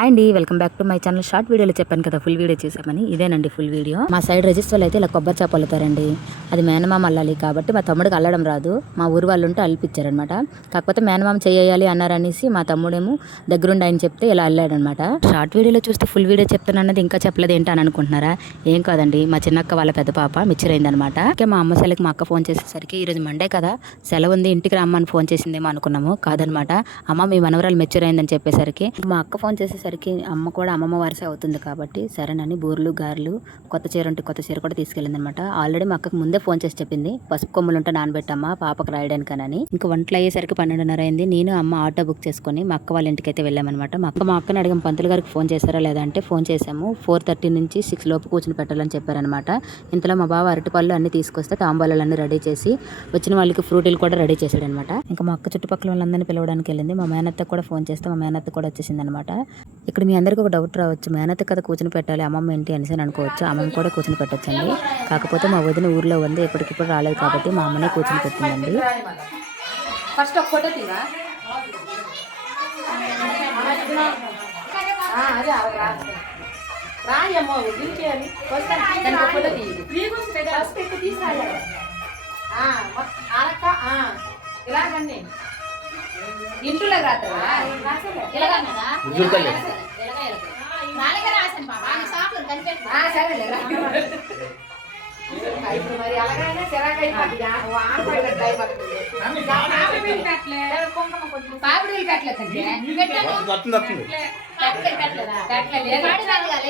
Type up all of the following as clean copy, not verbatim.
Hi అండి, welcome back to my channel. Short వీడియోలో చెప్పాను కదా ఫుల్ వీడియో చేసామని, ఇదేనండి ఫుల్ వీడియో. మా సైడ్ రిజిస్టర్లు అయితే ఇలా కొబ్బరి చేప అల్లుతారండి. అది మేనమామ అల్లాలి కాబట్టి మా తమ్ముడికి అల్లడం రాదు. మా ఊరు వాళ్ళు ఉంటే అల్లిపించారనమాట. కాకపోతే మేనమామ చేయాలి అన్నారనేసి మా తమ్ముడేమో దగ్గరుండి ఆయన చెప్తే ఇలా అల్లాడనమాట. షార్ట్ వీడియోలో చూస్తే ఫుల్ వీడియో చెప్తానన్నది ఇంకా చెప్పలేదు ఏంటి అని అనుకుంటున్నారా? ఏం కాదండి, మా చిన్నక్క వాళ్ళ పెద్ద పాప మిక్చర్ అయిందనమాట. మా అమ్మ సెలవుకి మా అక్క ఫోన్ చేసేసరికి ఈరోజు మండే కదా, సెలవు ఉంది ఇంటికి రమ్మని ఫోన్ చేసిందేమో అనుకున్నాము. కాదనమాట, అమ్మ మీ మనవరాలు మెచ్యూర్ అయిందని చెప్పేసరికి మా అక్క ఫోన్ చేసేసరికి అమ్మ కూడా అమ్మమ్మ వారసే అవుతుంది కాబట్టి సరేనని బూర్లు గారెలు కొత్త చీర ఉంటే కొత్త చీర కూడా తీసుకెళ్ళింది అనమాట. ఆల్రెడీ మా అక్కకు ముందే ఫోన్ చేసి చెప్పింది పసుపు కొమ్ములు ఉంటే నానబెట్టమ్మా పాపకు రాయడానికనని. ఇంకా వంటలు అయ్యేసరికి 12:30 అయింది. నేను అమ్మ ఆటో బుక్ చేసుకుని మా అక్క వాళ్ళ ఇంటికి అయితే వెళ్ళామన్నమాట. మా అక్కని అడిగాం పంతులు గారికి ఫోన్ చేశారా లేదా అంటే ఫోన్ చేసాము. 4:30 నుంచి 6 లోపు కూర్చుని పెట్టాలని చెప్పారనమాట. ఇంతలో మా బావ అరటిపళ్ళు అన్ని తీసుకొస్తే తాంబాలన్నీ రెడీ చేసి వచ్చిన వాళ్ళకి ఫ్రూటీలు కూడా రెడీ చేశాడనమాట. ఇంకా మా అక్క చుట్టుపక్కల వాళ్ళందరినీ పిలవడానికి వెళ్ళింది. మా మేనత్త కూడా ఫోన్ చేస్తే మా మేనత్త కూడా వచ్చేసింది అనమాట. ఇక్కడ మీ అందరికీ ఒక డౌట్ రావచ్చు, మేనత్త కదా కూర్చుని పెట్టాలి అమ్మమ్మ ఏంటి అనేసి అనుకోవచ్చు. అమ్మమ్మ కూడా కూర్చుని పెట్టొచ్చండి. కాకపోతే మా వదిన ఊర్లో ఉంది, ఎప్పటికిప్పుడు రాలేదు కాబట్టి మా అమ్మనే కూర్చుని పెట్టిందండి. ఫస్ట్ ఒక ఫోటో తీవా రాయమ్మో దించేయాలి ఫోటో తీయాలి ఇలాగండి ఇంట్లో రాత్రా మరి అలాగైనా పాపిడి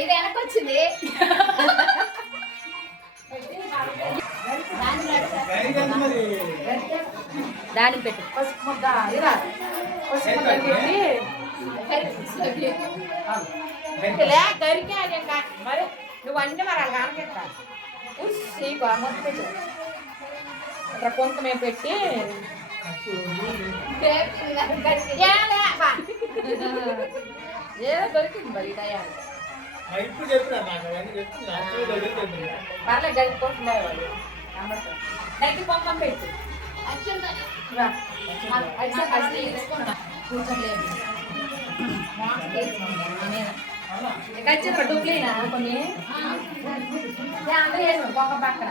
ఇది వెనకొచ్చింది దానికి పెట్టు పసుపు ముద్ద పసుపు ముద్ద పెట్టి గరికా మరి నువ్వు అన్నీ మరి అలా కానకెట్టా మొత్తం పెట్టు అక్కడ కుంకుమే పెట్టి ఏదో దొరికింది మరి తయారు పర్లేదు గడుపుకుంటున్నా వాళ్ళు దానికి కుంకం పెట్టు కూర్చోలేదు ఖచ్చితంగా డూప్లేనా కొన్ని అందరూ వేసాం పొక్క పక్కన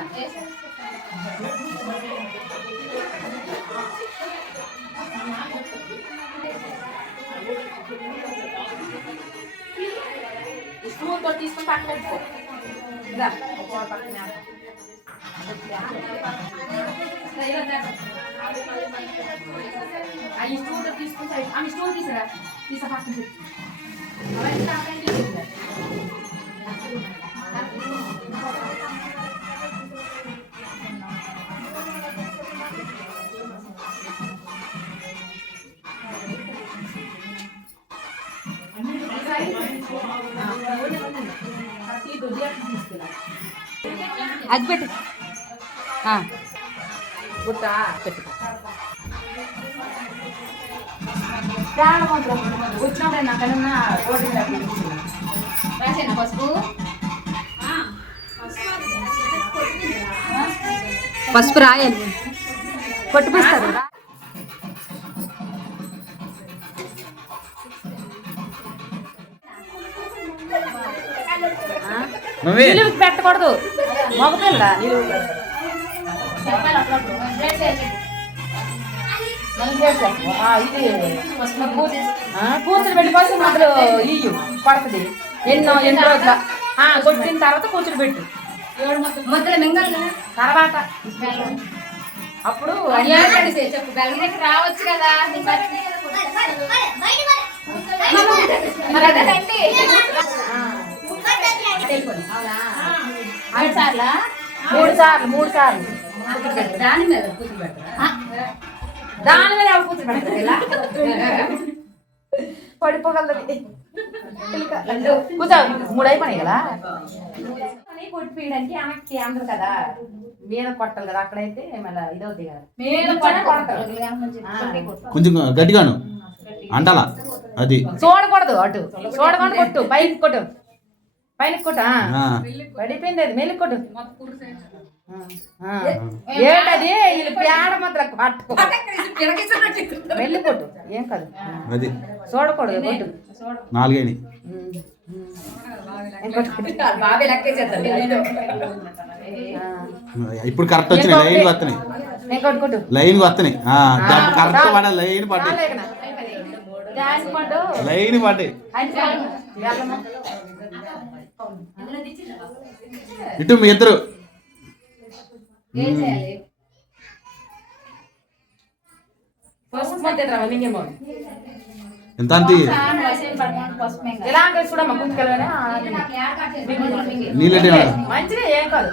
స్పూన్ తో తీసుకుని పక్కన పెట్టుకో పక్కన ఈ స్టూల్ తీసుకుంటా ఆమె స్టూల్ తీసారా తీసా పక్కన పెట్టి అది పెట్టు గుట్ట పెట్టు వచ్చినప్పుడే నాకన్నా రాసేనా పసుపు పసుపు రాయాలి కొట్టుపిస్తారు నిలువుకి పెట్టకూడదు మగపిల్ల ఇది కూతురు పెట్టి పసుపు మొదలు ఇయ్యు పడుతుంది ఎన్నో రోజుల కొట్టిన తర్వాత కూతురు పెట్టు తర్వాత అప్పుడు రావచ్చు కదా 3 సార్లు దాని మీద కూతురు పెడతారు ఇలా పడిపోగలది కూర్చో 3 అయిపోయినాయి కదా కొట్టిపోయడానికి ఆమెకి అందరు కదా మీద కొట్టాలి కదా అక్కడైతే మళ్ళీ ఇదవుతుంది కదా కొంచెం గట్టిగాను అంటాలా అది చూడకూడదు అటు చూడకుండా కొట్టు పైకి కొట్టు పడిపోయింది అది మెల్లి కొట్టు ఏంటది వీళ్ళు పేడ మాత్రం పట్టుకో వెళ్ళిపోటు ఏం కాదు అది చూడకూడదు కొట్టు 4 బాబే లెక్కేసేద్దాం. ఇప్పుడు కరెక్ట్ వచ్చినాయి, లైన్ వస్తున్నాయి, నేను కొట్టుకుంటు లైన్ వస్తున్నాయి. కరెక్ట్ పడ లైన్ పడ్డాయి, లైన్ పడ్డాయి. ఇటు మీ ఇద్దరు ఎంత అంతే నీళ్ళే మంచిగా ఏం కాదు.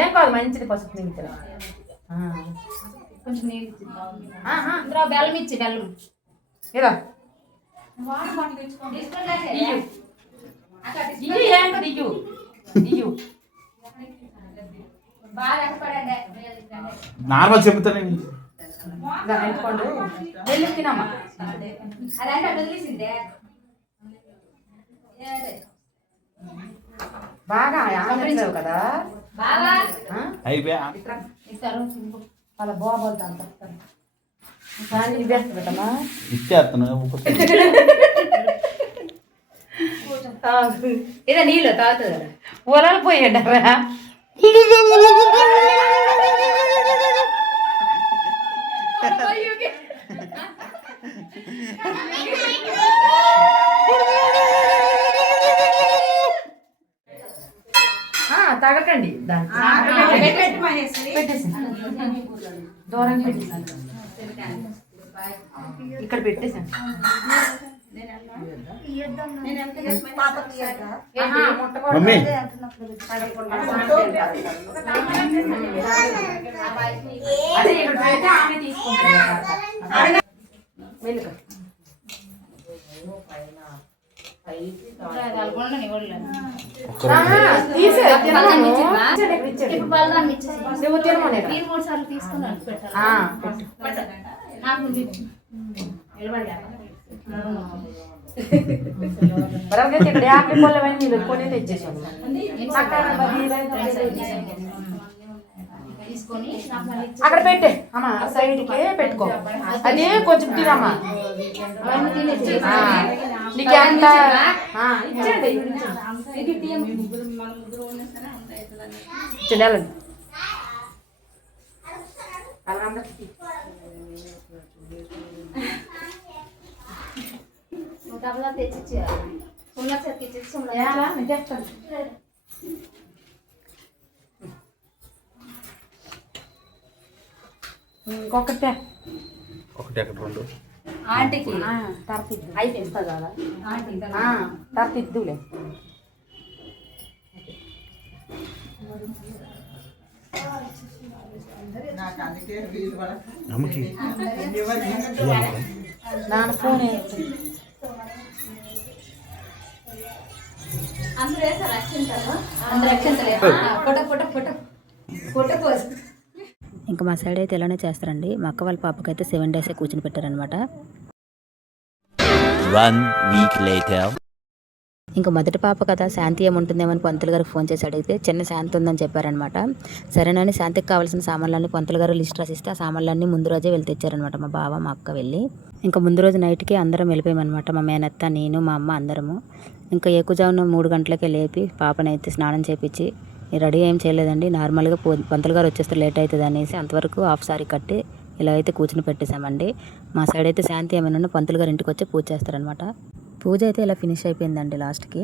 ఏం కాదు, మంచిది పసుపు నింపుతారు. కొంచెం నీళ్ళు బెల్లం ఇచ్చి బెల్లం ఇదా ఏం కాదు, ఇయ్యు నార్మల్ చెప్తాను పెట్టుకోండు. వెళ్ళి తినమ్మా. బాగా ఆనందించావు కదా. అయిపోయా అలా బాగోద్దు అంత ఇదేస్తుంది కదమ్మా. ఇచ్చేస్తాను. ఇదే నీళ్ళు తాగుతుంది కదా. ఊరాలు పోయాడరా. తగకండి దూరం పెట్టేసాను, ఇక్కడ పెట్టేసాను. మమ్మీ అదే ఇక్కడ పెడితే ఆమె తీసుకుంటాను. వెనుక ఇక్కడ యాభై పొలవన్నీ కొని తెచ్చేసాము. అక్కడ పెట్టే అమ్మా, సైడ్కి పెట్టుకో. అదే కొంచెం తినమ్మా. నీకు ఎంత ఇచ్చండి చిన్నలండి అలా అందరికి ఇంకొకటే ఒకటి అక్కడ రెండు ఆంటీకి అయితే ఇస్తా కదా, తర్వాత ఇద్దులే. అమ్మకి నాన్న ఫోన్ అందరూ వేసారు అక్షింతలు. అందరూ అక్షింతలు photo photo photo photo post. ఇంకా మా సైడ్ అయితే ఇలానే చేస్తారండి. మా అక్క వాళ్ళ పాపకైతే 7 days కూర్చుని పెట్టారనమాట. ఇంకా మొదటి పాప కదా శాంతి ఏముంటుందేమో అని పంతులు గారికి ఫోన్ చేసి అడిగితే చిన్న శాంతి ఉందని చెప్పారనమాట. సరేనని శాంతికి కావాల్సిన సామాన్లన్నీ పంతులు గారు లిస్ట్ రాసిస్తే ఆ సామాన్లన్నీ ముందు రోజే వెళ్ళి తెచ్చారనమాట. మా బావ మా అక్క వెళ్ళి ఇంకా ముందు రోజు నైట్కి అందరం వెళ్ళిపోయామన్నమాట. మా మేనత్త, నేను, మా అమ్మ అందరము. ఇంకా ఎక్కువజామున 3 గంటలకే లేపి పాపనైతే స్నానం చేపించి రెడీ ఏం చేయలేదండి. నార్మల్గా పంతులు గారు వచ్చేస్తే లేట్ అవుతుంది అనేసి అంతవరకు హాఫ్ సారీ కట్టి ఇలా అయితే కూర్చుని పెట్టేశామండి. మా సైడ్ అయితే శాంతి ఏమైనా పంతులు గారు ఇంటికి వచ్చి పూజ చేస్తారనమాట. పూజ అయితే ఇలా ఫినిష్ అయిపోయిందండి లాస్ట్కి.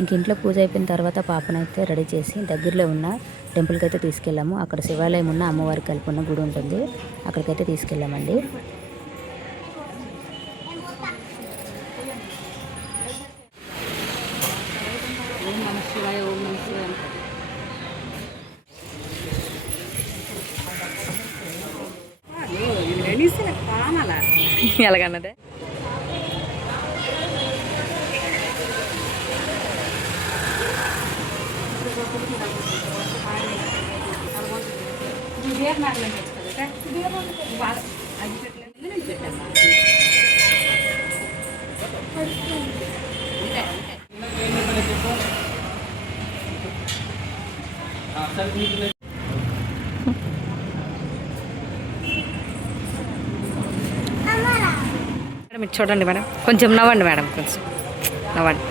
ఇంక ఇంట్లో పూజ అయిపోయిన తర్వాత పాపనైతే రెడీ చేసి దగ్గరలో ఉన్న టెంపుల్కి అయితే తీసుకెళ్ళాము. అక్కడ శివాలయం ఉన్న అమ్మవారికి కలిపి ఉన్న గుడి ఉంటుంది, అక్కడికైతే తీసుకెళ్ళామండి. ఎలాగన్నదే మేడం ఇది చూడండి మేడం, కొంచెం నవ్వండి మేడం, కొంచెం నవ్వండి.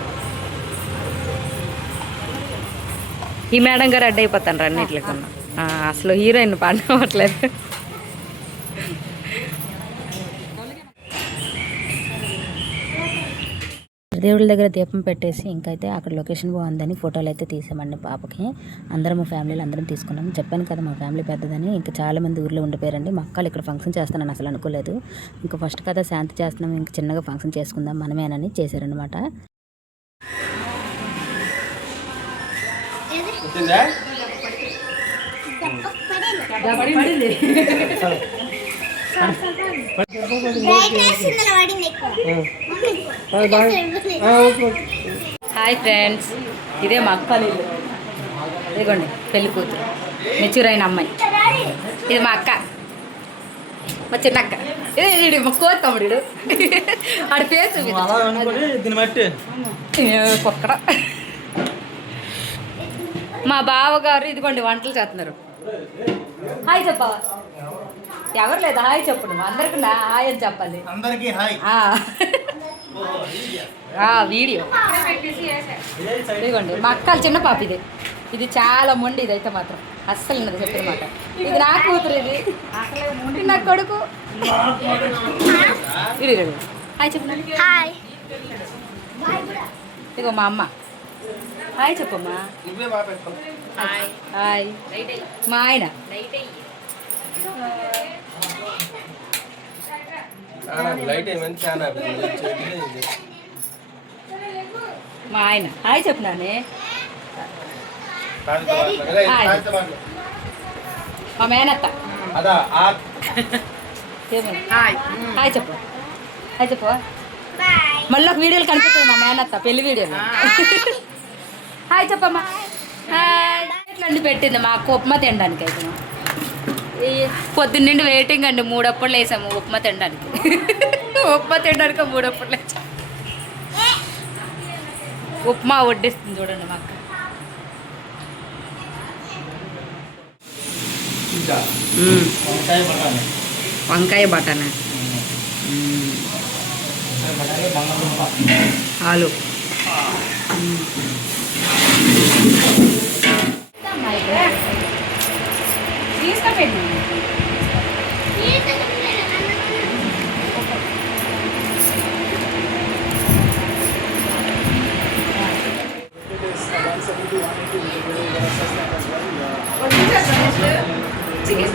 ఈ మేడం గారు అడ్డు అయిపోతాను అన్నింటిలో కన్నా. అసలు హీరోయిన్ పాడవట్లేదు. దేవుళ్ళ దగ్గర దీపం పెట్టేసి ఇంకైతే అక్కడ లొకేషన్ బాగుందని ఫోటోలు అయితే తీసామండి పాపకి. అందరం మా ఫ్యామిలీలో అందరం తీసుకున్నాం. చెప్పాను కదా మా ఫ్యామిలీ పెద్దదని. ఇంకా చాలా మంది ఊర్లో ఉండిపోయారండి. మా అక్కలు ఇక్కడ ఫంక్షన్ చేస్తానని అసలు అనుకోలేదు. ఇంకా ఫస్ట్ కదా శాంతి చేస్తున్నాం, ఇంకా చిన్నగా ఫంక్షన్ చేసుకుందాం మనమేనని చేశారనమాట. హాయ్ ఫ్రెండ్స్, ఇదే మా అక్క ఇల్లు. ఇదిగోండి పెళ్లి కూతురు, మెచ్యూర్ అయిన అమ్మాయి. ఇది మా అక్క, మా చిన్న అక్క. ఇది మా కోతి తమ్ముడు. ఆడి పేరు కుక్కడ. మా బావగారు ఇదిగోండి వంటలు చేస్తున్నారు. హాయ్ చెప్పా, ఎవరు లేదా హాయ్ చెప్పు. నువ్వు అందరికి హాయ్ అని చెప్పాలి. అందరికీ హాయ్. వీడియో ఇదిగోండి మా అక్కలు చిన్న పాప. ఇది చాలా మొండి. ఇదైతే మాత్రం అస్సలు ఉన్నది చెప్పిన మాట. ఇది నా కూతురు, ఇది నా కొడుకు. ఇది హాయ్ చెప్పు. ఇదిగో మా అమ్మ. హాయ్ చెప్పమ్మా. హాయ్. మా ఆయన మా ఆయన హాయ్ చెప్పినానే. మా మేనత్త హాయ్ చెప్పు. హాయ్ చెప్పు. మళ్ళీ ఒక వీడియోలు కనిపిస్తుంది మా మేనత్త, పెళ్లి వీడియోలు. హాయ్ చెప్పమ్మా. హాయ్. ఎట్లండి పెట్టింది మాకు ఉప్మా తినడానికి. అయితే పొద్దున్నండి వెయిటింగ్ అండి. 3 అప్పట్లు వేసాము ఉప్మా తినడానికి. ఉప్మా తినడానికి 3 అప్పట్లు వేసాము. ఉప్మా వడ్డిస్తుంది చూడండి మాకు. వంకాయ బటానా, ఆలు, చికెన్